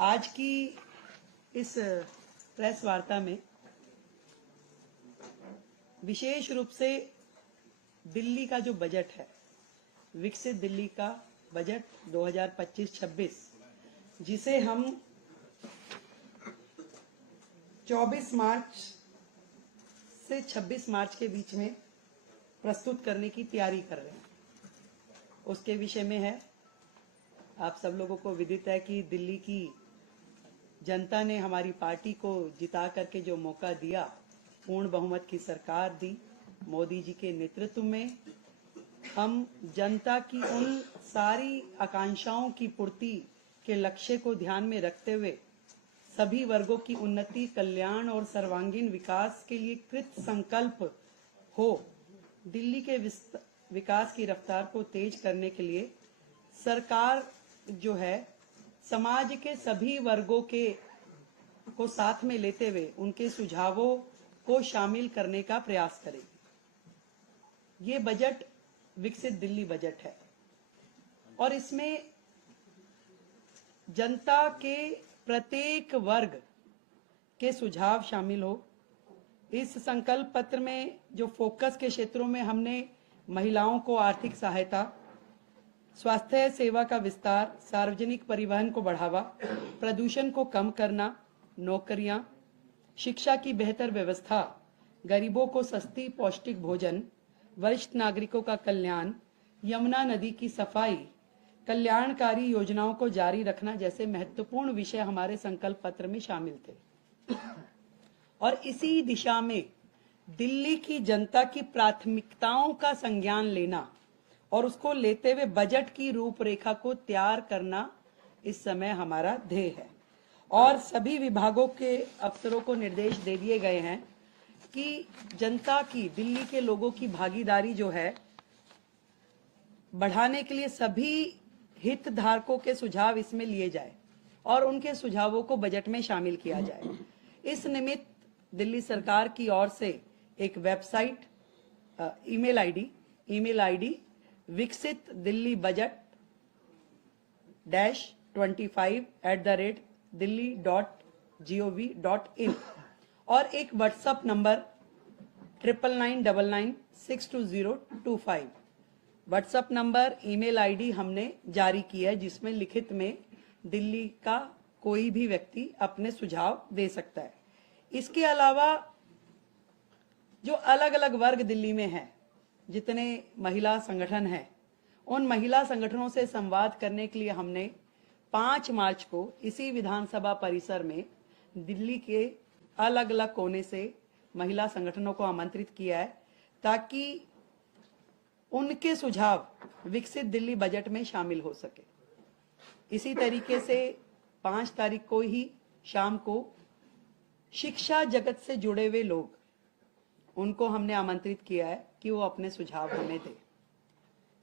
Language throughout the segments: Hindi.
आज की इस प्रेस वार्ता में विशेष रूप से दिल्ली का जो बजट है, विकसित दिल्ली का बजट 2025-26, जिसे हम 24 मार्च से 26 मार्च के बीच में प्रस्तुत करने की तैयारी कर रहे हैं, उसके विषय में है। आप सब लोगों को विदित है कि दिल्ली की जनता ने हमारी पार्टी को जिता करके जो मौका दिया, पूर्ण बहुमत की सरकार दी मोदी जी के नेतृत्व में, हम जनता की उन सारी आकांक्षाओं की पूर्ति के लक्ष्य को ध्यान में रखते हुए सभी वर्गों की उन्नति, कल्याण और सर्वांगीण विकास के लिए कृत संकल्प हो दिल्ली के विकास की रफ्तार को तेज करने के लिए सरकार जो है समाज के सभी वर्गों को साथ में लेते हुए उनके सुझावों को शामिल करने का प्रयास करेगी। ये बजट विकसित दिल्ली बजट है और इसमें जनता के प्रत्येक वर्ग के सुझाव शामिल हो। इस संकल्प पत्र में जो फोकस के क्षेत्रों में हमने महिलाओं को आर्थिक सहायता, स्वास्थ्य सेवा का विस्तार, सार्वजनिक परिवहन को बढ़ावा, प्रदूषण को कम करना, नौकरियां, शिक्षा की बेहतर व्यवस्था, गरीबों को सस्ती पौष्टिक भोजन, वरिष्ठ नागरिकों का कल्याण, यमुना नदी की सफाई, कल्याणकारी योजनाओं को जारी रखना जैसे महत्वपूर्ण विषय हमारे संकल्प पत्र में शामिल थे। और इसी दिशा में दिल्ली की जनता की प्राथमिकताओं का संज्ञान लेना और उसको लेते हुए बजट की रूपरेखा को तैयार करना इस समय हमारा ध्येय है। और सभी विभागों के अफसरों को निर्देश दे दिए गए हैं कि जनता की, दिल्ली के लोगों की भागीदारी जो है बढ़ाने के लिए सभी हितधारकों के सुझाव इसमें लिए जाए और उनके सुझावों को बजट में शामिल किया जाए। इस निमित्त दिल्ली सरकार की ओर से एक वेबसाइट, ईमेल आईडी विकसित दिल्ली बजट -25@delhi.gov.in और एक WhatsApp number 9999962025 WhatsApp number, email ID हमने जारी की है, जिसमें लिखित में दिल्ली का कोई भी व्यक्ति अपने सुझाव दे सकता है। इसके अलावा जो अलग अलग वर्ग दिल्ली में हैं, जितने महिला संगठन हैं, उन महिला संगठनों से संवाद करने के लिए हमने 5 मार्च को इसी विधानसभा परिसर में दिल्ली के अलग अलग कोने से महिला संगठनों को आमंत्रित किया है, ताकि उनके सुझाव विकसित दिल्ली बजट में शामिल हो सके। इसी तरीके से 5 तारीख को ही शाम को शिक्षा जगत से जुड़े हुए लोग, उनको हमने आमंत्रित किया है कि वो अपने सुझाव हमें दें।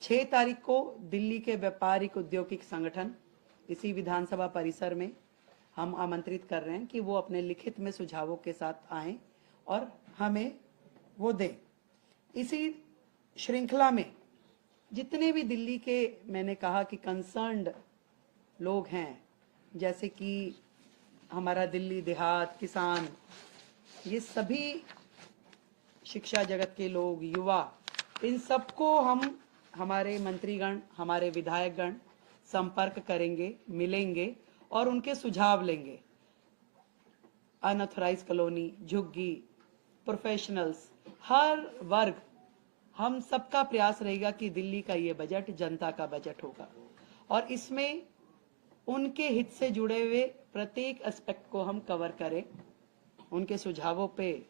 6 तारीख को दिल्ली के व्यापारिक औद्योगिक संगठन इसी विधानसभा परिसर में हम आमंत्रित कर रहे हैं कि वो अपने लिखित में सुझावों के साथ आएं और हमें वो दें। इसी श्रृंखला में जितने भी दिल्ली के, मैंने कहा कि कंसर्न्ड लोग हैं, जैसे कि हमारा दिल्ली देहात, किसान, ये सभी शिक्षा जगत के लोग, युवा, इन सबको हम, हमारे मंत्रीगण, हमारे विधायकगण संपर्क करेंगे, मिलेंगे और उनके सुझाव लेंगे। अनऑथराइज्ड कॉलोनी, झुग्गी, प्रोफेशनल्स, हर वर्ग, हम सबका प्रयास रहेगा कि दिल्ली का ये बजट जनता का बजट होगा और इसमें उनके हित से जुड़े हुए प्रत्येक एस्पेक्ट को हम कवर करें, उनके सुझावों पे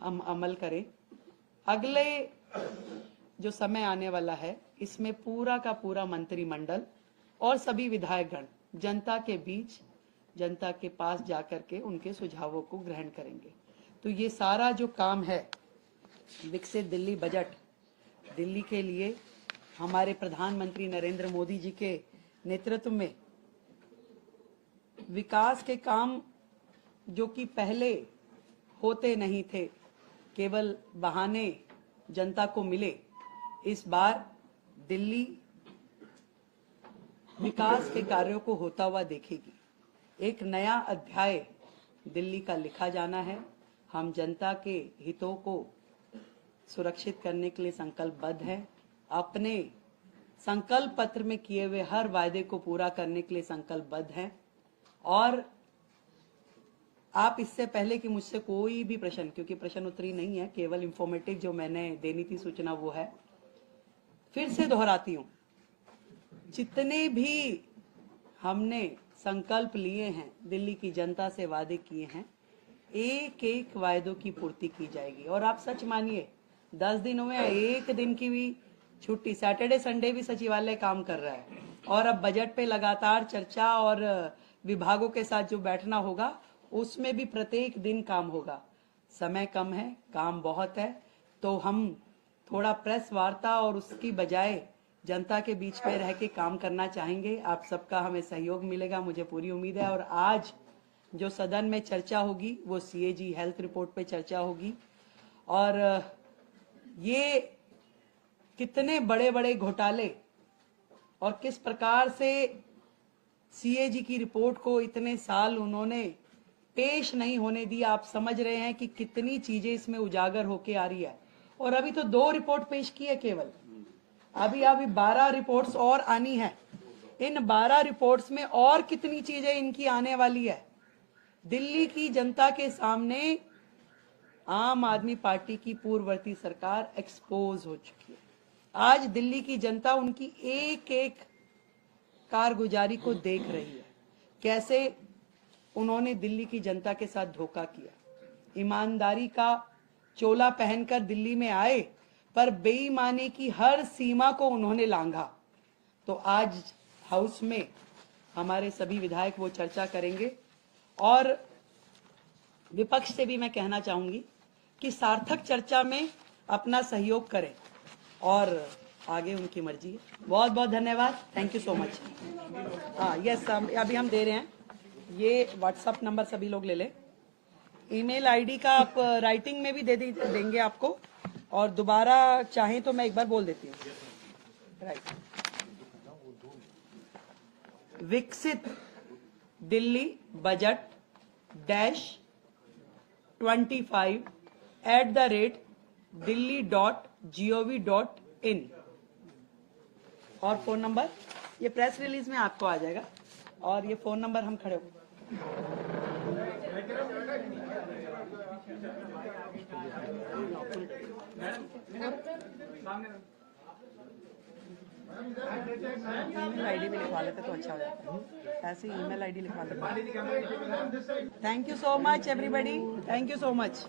हम अमल करें। अगले जो समय आने वाला है, इसमें पूरा का पूरा मंत्रिमंडल और सभी विधायकगण जनता के बीच, जनता के पास जाकर के उनके सुझावों को ग्रहण करेंगे। तो ये सारा जो काम है, विकसित दिल्ली बजट, दिल्ली के लिए हमारे प्रधानमंत्री नरेंद्र मोदी जी के नेतृत्व में विकास के काम जो कि पहले होते नहीं थे, केवल बहाने जनता को मिले, इस बार दिल्ली विकास के कार्यों को होता हुआ देखेगी। एक नया अध्याय दिल्ली का लिखा जाना है। हम जनता के हितों को सुरक्षित करने के लिए संकल्पबद्ध हैं। अपने संकल्प पत्र में किए हुए हर वायदे को पूरा करने के लिए संकल्पबद्ध हैं। और आप इससे पहले कि मुझसे कोई भी प्रश्न, क्योंकि प्रश्न उत्तरी नहीं है, केवल इंफॉर्मेटिव जो मैंने देनी थी सूचना वो है, फिर से दोहराती हूं, जितने भी हमने संकल्प लिए हैं, दिल्ली की जनता से वादे किए हैं, एक एक वायदों की पूर्ति की जाएगी। और आप सच मानिए 10 दिन हुए, एक दिन की भी छुट्टी, सैटरडे संडे भी सचिवालय काम कर रहा है। और अब बजट पे लगातार चर्चा और विभागों के साथ जो बैठना होगा उसमें भी प्रत्येक दिन काम होगा। समय कम है, काम बहुत है, तो हम थोड़ा प्रेस वार्ता और उसकी बजाय जनता के बीच में रह के काम करना चाहेंगे। आप सबका हमें सहयोग मिलेगा, मुझे पूरी उम्मीद है। और आज जो सदन में चर्चा होगी वो सीएजी हेल्थ रिपोर्ट पे चर्चा होगी। और ये कितने बड़े बड़े घोटाले और किस प्रकार से सीएजी की रिपोर्ट को इतने साल उन्होंने पेश नहीं होने दी, आप समझ रहे हैं कि कितनी चीजें इसमें उजागर होके आ रही है। और अभी तो 2 रिपोर्ट पेश की है केवल, अभी 12 रिपोर्ट्स और आनी है। इन 12 रिपोर्ट्स में और कितनी चीजें इनकी आने वाली है। दिल्ली की जनता के सामने आम आदमी पार्टी की पूर्ववर्ती सरकार एक्सपोज हो चुकी है। आज दिल्ली की जनता उनकी एक एक कारगुजारी को देख रही है, कैसे उन्होंने दिल्ली की जनता के साथ धोखा किया। ईमानदारी का चोला पहनकर दिल्ली में आए, पर बेईमानी की हर सीमा को उन्होंने लांघा। तो आज हाउस में हमारे सभी विधायक वो चर्चा करेंगे। और विपक्ष से भी मैं कहना चाहूंगी कि सार्थक चर्चा में अपना सहयोग करें, और आगे उनकी मर्जी है। बहुत बहुत धन्यवाद, थैंक यू सो मच। हाँ यस, अभी हम दे रहे हैं। ये व्हाट्सएप नंबर सभी लोग ले लें। ईमेल आईडी का आप राइटिंग में भी देंगे आपको, और दोबारा चाहें तो मैं एक बार बोल देती हूँ। राइट, विकसित दिल्ली बजट -25@delhi.gov.in। और फोन नंबर ये प्रेस रिलीज में आपको आ जाएगा। और ये फोन नंबर हम खड़े हो ईमेल आईडी भी लिखवा लेते तो अच्छा हो जाता। ऐसे ईमेल आईडी लिखवा लेते। Thank you so much everybody, thank you so much.